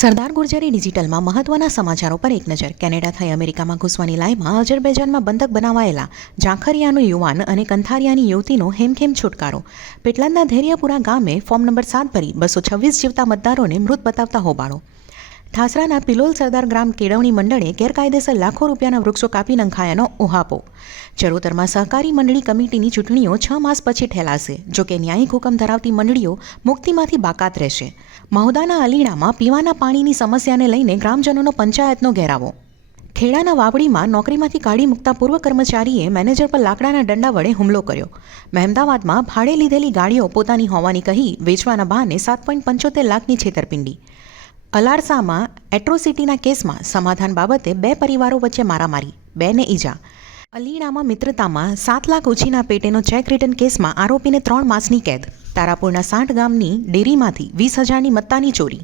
સરદાર ગુર્જરી ડિજિટલમાં મહત્વના સમાચારો પર એક નજર. કેનેડા થઈ અમેરિકામાં ઘૂસવાની લાઈમાં અઝરબૈજાનમાં બંધક બનાવાયેલા ઝાંખરિયાનો યુવાન અને કંથારિયાની યુવતીનો હેમખેમ છુટકારો. પેટલાદના ધૈર્યપુરા ગામે ફોર્મ નંબર 7 ભરી 226 જીવતા મતદારોને મૃત બતાવતા હોબાળો. ઠાસરાના પિલોલ સરદાર ગ્રામ કેળવણી મંડળે ગેરકાયદેસર લાખો રૂપિયાના વૃક્ષો કાપી નંખાયાનો ઉહાપો. ચરોતરમાં સહકારી મંડળી કમિટીની ચૂંટણીઓ 6 માસ પછી ઠેલાશે. જોકે ન્યાયિક હુકમ ધરાવતી મંડળીઓ મુક્તિમાંથી બાકાત રહેશે. મહુદાના અલીણામાં પીવાના પાણીની સમસ્યાને લઈને ગ્રામજનોનો પંચાયતનો ઘેરાવો. ખેડાના વાવડીમાં નોકરીમાંથી કાઢી મૂકતા પૂર્વ કર્મચારીએ મેનેજર પર લાકડાના દંડા વડે હુમલો કર્યો. મહેમદાવાદમાં ભાડે લીધેલી ગાડીઓ પોતાની હોવાની કહી વેચવાના બહાને 7.75 લાખની છેતરપિંડી. અલારસામાં એટ્રોસિટીના કેસમાં સમાધાન બાબતે 2 પરિવારો વચ્ચે મારામારી, 2ને ઈજા. અલીણામાં મિત્રતામાં 7 લાખ ઉછીના પેટેનો ચેક રિટર્ન કેસમાં આરોપીને 3 માસની કેદ. તારાપુરના 60 ગામની ડેરીમાંથી 20,000ની મત્તાની ચોરી.